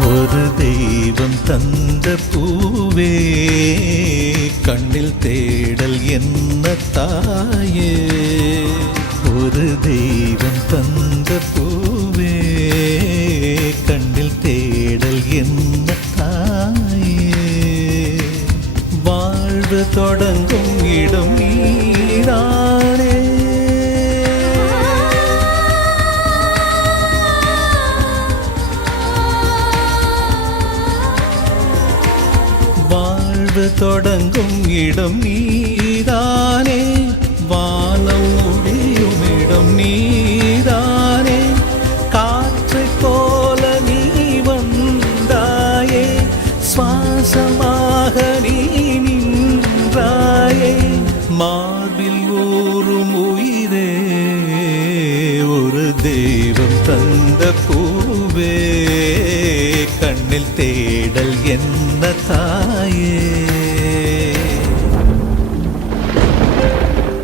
ஒரு தெய்வம் தந்த பூவே கண்ணில் தேடல் என்ன தாயே. ஒரு தெய்வம் தந்த பூவே கண்ணில் தேடல் என்ன தாயே. வாழ்வு தொடங்கும் இடம் நீதானே. தொடங்கும் இடம் நீதானே. வானம் முடியும் இடம் நீதானே. காற்றை போல நீ வந்தாயே. சுவாசமாக நீ நின்றாயே. மார்பில் ஊறும் உயிரே ஒரு தெய்வம் தந்த பூவே கண்ணில் தேடல் என்ன தாயே.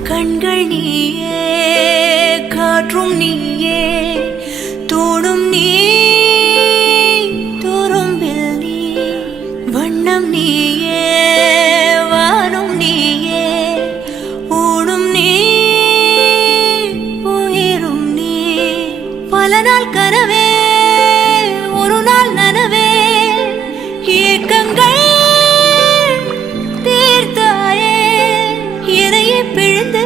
கண்கள் நீயே, காற்றும் நீயே, தோடும் நீ, துரும்பில் நீ, வண்ணம் நீயே, வானும் நீயே, ஊடும் நீ, உயிரும் நீ. பல நாள் கனவே ஒரு நாள் நனவே. ஏக்கங்கள் தீர்த்தாயே. எதையே பிழிந்து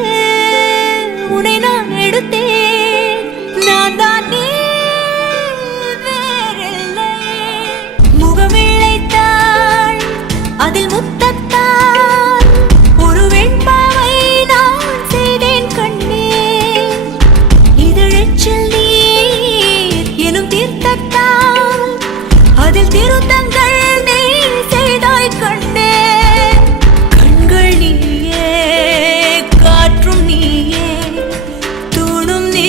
உன்னை நான் எடுத்தேன். நான் தான் நீ வேறில்லை. முகமிழைத்தாள் அதில் முத்தத்தால் ஒரு வெண்பாவை நான் செய்தேன் கண்ணே. இதழச்சில் நீர் எனும் தீர்த்தத்தால் அதில் திருத்தங்கள் நீ செய்தாய் கண்ணே. கண்கள் நீயே, காற்றும் நீயே, தூணும் நீ,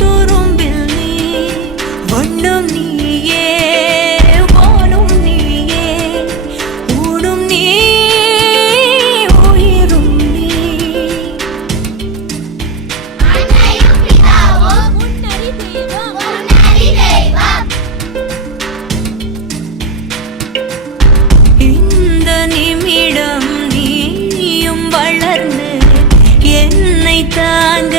துரும்பில் நீ, வண்ணம் நீயே, வானும் நீயே, ஊடும் நீ, உயிரும் நீ. இந்த நிமிடம் நீயும் வளர்ந்து என்னை தாங்க